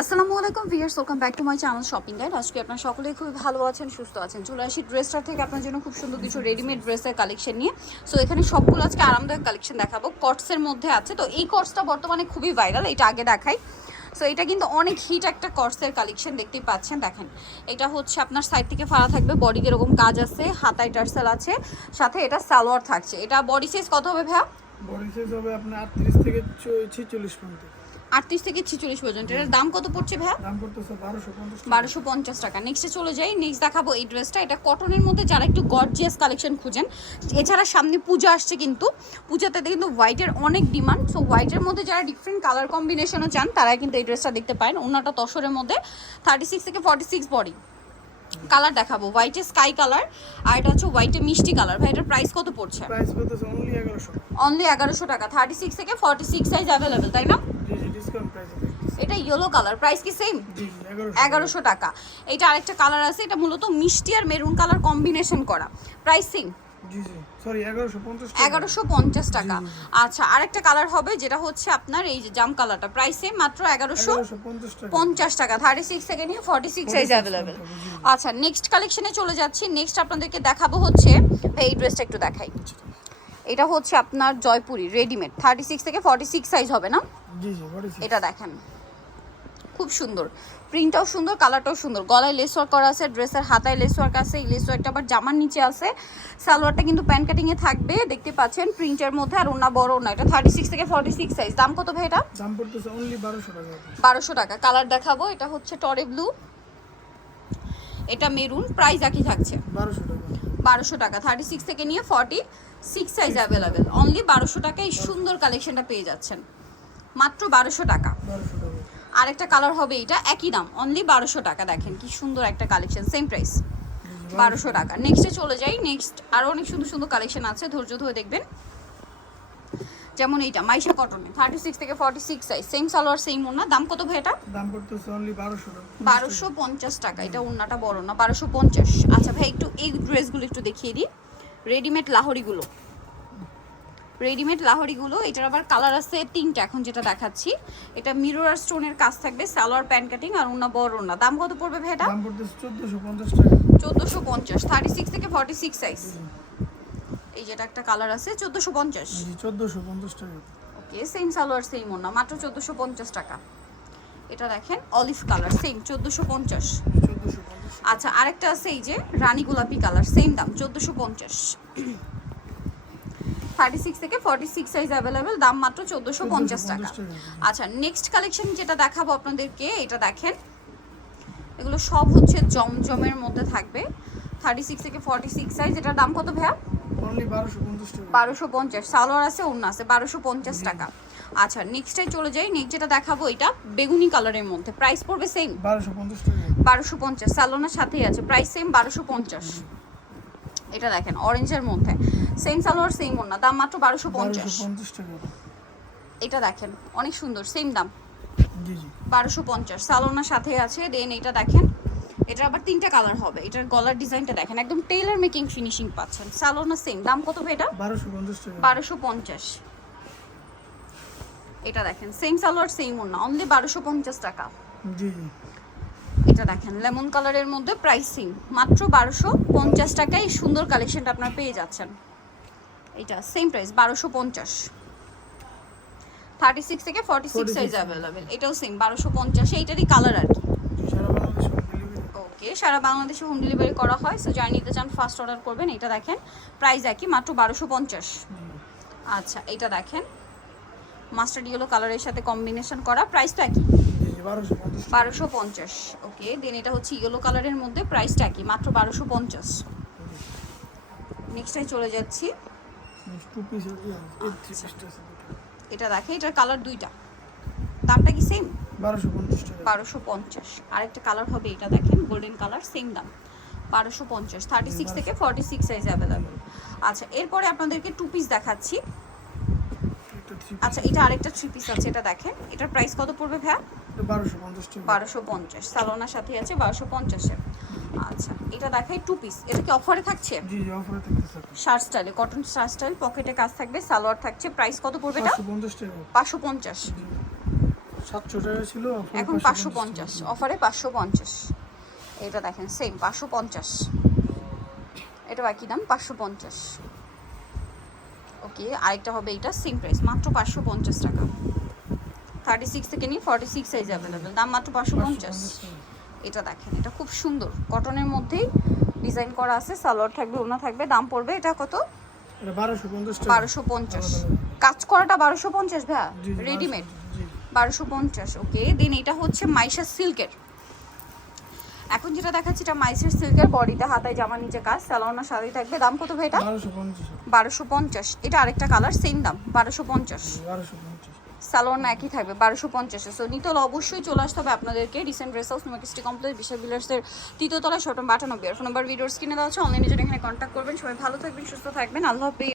আসসালামু আলাইকুম viewers welcome back to my channel shopping guide. আজকে আপনার সকলেই খুবই ভালো আছেন, সুস্থ আছেন। চলে আসি ড্রেসটার থেকে আপনার জন্য খুব সুন্দর কিছু রেডিমেড ড্রেসের কালেকশন নিয়ে। সো এখানে সবগুলো আজকে আরামদায়ক কালেকশন দেখাবো। কটসের মধ্যে আছে। তো এই কটসটা বর্তমানে খুবই ভাইরাল এটা আগে দেখাই। সো এটা কিন্তু অনেক হিট একটা কটসের কালেকশন দেখতেই পাচ্ছেন, দেখেন। এটা হচ্ছে আপনার সাইড থেকে ফাড়া থাকবে বডি এরকম কাজ আছে, হাতায় টার্সেল আছে, সাথে এটা সালোয়ার থাকছে। এটা বডি সাইজ কত হবে ভাইয়া? বডি সাইজ হবে আপনার আটত্রিশ থেকে ছেচল্লিশ পর্যন্ত। আটত্রিশ থেকে ছিচল্লিশ পর্যন্ত। এটার দাম কত পড়ছে পড়তেছে বারোশো পঞ্চাশ টাকা। নেক্সটে চলে যাই। নেক্সট দেখাবো এই ড্রেসটা এটা কটনের মধ্যে যারা একটু গর্জিয়াস কালেকশন খুঁজেন এছাড়া সামনে পূজা আসছে কিন্তু। পূজাতে কিন্তু হোয়াইটের অনেক ডিমান্ড সো হোয়াইটের মধ্যে যারা ডিফারেন্ট কালার কম্বিনেশনও চান তারা কিন্তু এই ড্রেসটা দেখতে পারেন। অন্যটা তসরের মধ্যে থার্টি সিক্স থেকে ফর্টি সিক্স বডি কালার দেখাবো। হোয়াইটে স্কাই কালার আর এটা হচ্ছে হোয়াইটে মিষ্টি কালার ভাই এটার প্রাইস কত পড়ছে? প্রাইস অনলি এগারোশো। টাকা। থার্টি সিক্স থেকে ফর্টি সিক্স সাইজ অ্যাভেলেবেল তাই না? এটা ইয়েলো কালার প্রাইস কি সেম এগারোশো টাকা। এটা আরেকটা কালার আছে এটা মূলত মিষ্টি আর মেরুন কালার কম্বিনেশন করা। প্রাইসিং সরি এগারোশো পঞ্চাশ টাকা। আচ্ছা আরেকটা কালার হবে যেটা হচ্ছে আপনার এই যে জাম কালারটা প্রাইসে মাত্র এগারোশো এগারোশো পঞ্চাশ টাকা। থার্টি সিক্স থেকে নিয়ে ফর্টি সিক্স সাইজ অ্যাভেলেবেল আচ্ছা নেক্সট কালেকশনে চলে যাচ্ছি। নেক্সট আপনাদেরকে দেখাবো হচ্ছে এই ড্রেসটা একটু দেখাই। এটা হচ্ছে আপনার জয়পুরি রেডিমেড থার্টি সিক্স থেকে ফর্টি সিক্স সাইজ হবে না? এটা দেখেন। খুব সুন্দর। প্রিন্টটাও সুন্দর কালারটাও সুন্দর। গলায় লেস ওয়ার্ক করা আছে ড্রেসের হাতায় লেস ওয়ার্ক আছে এই লেস ওয়ার্কটা আবার জামার নিচে আছে। সালোয়ারটা কিন্তু প্যান্ট কাটিংয়ে থাকবে দেখতে পাচ্ছেন প্রিন্টের মধ্যে আর ওনা বড় না এটা থার্টি সিক্স থেকে ফর্টি সিক্স সাইজ দাম কত ভাই এটা? দাম পড়তেছে অনলি বারোশো টাকা বারোশো টাকা। কালার দেখাবো এটা হচ্ছে টরে ব্লু এটা মেরুন প্রাইস একই থাকছে। বারোশো টাকা। বারোশো টাকা। থার্টি সিক্স থেকে নিয়ে forty six size available only বারোশো টাকায় সুন্দর কালেকশনটা পেয়ে যাচ্ছেন। মাত্র বারোশো টাকা। আরেকটা কালার হবে এটা একই দাম। অনলি বারোশো টাকা দেখেন কি সুন্দর একটা কালেকশন সেম প্রাইস বারোশো টাকা। নেক্সটে চলে যাই। নেক্সট আরও অনেক সুন্দর সুন্দর কালেকশন আছে ধৈর্য ধরে দেখবেন। যেমন এইটা মাইশা কটনে থার্টি সিক্স থেকে forty six size same salwar same ওনা দাম কত ভাই এটা? দাম পড়তেছে অনলি বারোশো বারোশো পঞ্চাশ টাকা। এটা ওনাটা বড় না বারোশো পঞ্চাশ। আচ্ছা ভাই একটু এই ড্রেসগুলো একটু দেখিয়ে দিই। রেডিমেড লাহরিগুলো। রেডিমেড লাহরিগুলো এটার আবার কালার আছে তিনটা এখন যেটা দেখাচ্ছি। এটা মিরর আর স্টোনের কাজ থাকবে সালোয়ার প্যান্ট কাটিং আর ওনা বড় না দাম কত পড়বে ভাই এটা দাম পড়তেছে চোদ্দোশো পঞ্চাশ থার্টি সিক্স থেকে ফর্টি সিক্স সাইজ এই যেটা একটা কালার আছে চোদ্দোশো পঞ্চাশ। জি চোদ্দোশো পঞ্চাশ টাকা। ওকে সেম সালোয়ার সেম ওনা মাত্র চোদ্দোশো পঞ্চাশ টাকা। এটা দেখেন অলিভ কালার সেম চোদ্দোশো পঞ্চাশ। চোদ্দোশো পঞ্চাশ। আচ্ছা আরেকটা আছে এই যে রানী গোলাপি কালার সেম দাম চোদ্দোশো পঞ্চাশ। থার্টি সিক্স থেকে ফর্টি সিক্স সাইজ অ্যাভেলেবেল দাম মাত্র চোদ্দোশো পঞ্চাশ টাকা। আচ্ছা নেক্সট কালেকশন যেটা দেখাবো আপনাদেরকে এটা দেখেন। এগুলো সব হচ্ছে জমজমের মধ্যে থাকবে। থার্টি সিক্স থেকে ফর্টি সিক্স সাইজ এটার দাম কত ভাইয়া? বারোশো পঞ্চাশ সালোয়ার আছে অন্য আছে বারোশো পঞ্চাশ টাকা। আচ্ছা নেক্সটে চলে যাই। নেক্সট যেটা দেখাবো এটা বেগুনি কালারের মধ্যে। প্রাইস পড়বে সেম বারোশো পঞ্চাশ স্যালোনার সাথেই আছে। প্রাইস সেম বারোশো পঞ্চাশ। এটা দেখেন অরেঞ্জের মধ্যে। সেম সালোয়ার সেম ওনা দাম মাত্র বারোশো পঞ্চাশ। এটা দেখেন অনেক সুন্দর সেম দাম। বারোশো পঞ্চাশ। সালোনার সাথে আছে। দেন এটা দেখেন এটা আবার তিনটা কালার হবে। এটার গলার ডিজাইনটা দেখেন একদম টেইলার মেকিং ফিনিশিং পাচ্ছেন। সালোনা সেম দাম কত ভাই এটা? বারোশো পঞ্চাশ এটা দেখেন সেম সালোয়ার সেম ওনা অনলি বারোশো পঞ্চাশ টাকা। জি জি। এটা দেখেন লেমন কালারের মধ্যে প্রাইসিং মাত্র বারোশো পঞ্চাশ টাকায় সুন্দর কালেকশনটা আপনার পেয়ে যাচ্ছেন। এটা সেম প্রাইস বারোশো পঞ্চাশ। থার্টি সিক্স থেকে ফর্টি সিক্স 46 সাইজ অ্যাভেলেবেল এটাও সেম বারোশো পঞ্চাশ এইটারই কালার আর কি। ওকে সারা বাংলাদেশে হোম ডেলিভারি করা হয়। সো যারা নিতে চান ফার্স্ট অর্ডার করবেন এটা দেখেন। প্রাইস একই মাত্র বারোশো পঞ্চাশ। আচ্ছা এটা দেখেন। মাস্টার্ড ইয়েলো কালারের সাথে কম্বিনেশন করা প্রাইসটা একই। বারোশো পঞ্চাশ। ওকে দেন এটা হচ্ছে ইয়েলো কালারের মধ্যে প্রাইসটা কি মাত্র বারোশো পঞ্চাশ। নেক্সটে চলে যাচ্ছি। পিসটা এটা দেখে এটার কালার দুইটা। দামটা কি সেম বারোশো পঞ্চাশ বারোশো পঞ্চাশ। আরেকটা কালার হবে এটা দেখেন গোল্ডেন কালার সেম দাম। বারোশো পঞ্চাশ থার্টি সিক্স থেকে ফর্টি সিক্স সাইজ অ্যাভেলেবেল আচ্ছা এরপরে আপনাদেরকে টু পিস দেখাচ্ছি। আচ্ছা এটা আরেকটা থ্রি পিস আছে এটা দেখেন। এটার প্রাইস কত পড়বে ভ্যা বারোশো পঞ্চাশ পঞ্চাশ সালোনার সাথে আছে বারোশো পঞ্চাশের। আচ্ছা এটা দেখাই টু পিস এটা কি অফারে থাকছে? শার্ট স্টাইলে কটন শার্ট স্টাইল পকেটে কাজ থাকবে সালোয়ার থাকছে। প্রাইস কত পড়বে এটা? পাঁচশো পঞ্চাশ টাকা পাঁচশো পঞ্চাশ সাতশো টাকা ছিল এখন পাঁচশো পঞ্চাশ। অফারে পাঁচশো পঞ্চাশ। এটা দেখেন সেম পাঁচশো পঞ্চাশ। এটা বাকি দাম? পাঁচশো পঞ্চাশ। ওকে আরেকটা হবে এটা সেম প্রাইস মাত্র পাঁচশো পঞ্চাশ টাকা। থার্টি সিক্স থেকে নিয়ে ফর্টি সিক্স সাইজ অ্যাভেলেবেল দাম মাত্র পাঁচশো পঞ্চাশ। এটা দেখেন এটা খুব সুন্দর। কটনের মধ্যেই ডিজাইন করা আছে সালোয়ার থাকবে ওনা থাকবে দাম পড়বে এটা কত? বারোশো পঞ্চাশ কাজ করাটা বারোশো পঞ্চাশ ভাইয়া? রেডিমেড 1250 জি। বারোশো পঞ্চাশ ওকে দেন এটা হচ্ছে মাইশা সিল্কের। এখন যেটা দেখাচ্ছি এটা মাইশার সিল্কের বডিতে হাতায় জামা নিচে কাজ সালোয়ার সাথেই থাকবে। দাম কত ভাই এটা? বারোশো পঞ্চাশ। এটা আরেকটা কালার সেম দাম বারোশো পঞ্চাশ। বারোশো পঞ্চাশ। সালোয়ার না একই থাকবে বারোশো পঞ্চাশে। সো নিতল অবশ্যই চলে আসতে হবে আপনাদেরকে। রিসেন্ট ড্রেস হাউস নোমাকিস্টি কমপ্লেক্স বিশাল বিলার্সের তৃতীয়তলা ছোট বাটানো বিয়ার ফোন নাম্বার ভিডিওস কিনে দেওয়া হচ্ছে অনলাইনে জন্য এখানে কন্ট্যাক্ট করবেন। সবাই ভালো থাকবেন সুস্থ থাকবেন। আল্লাহ হাফেজ।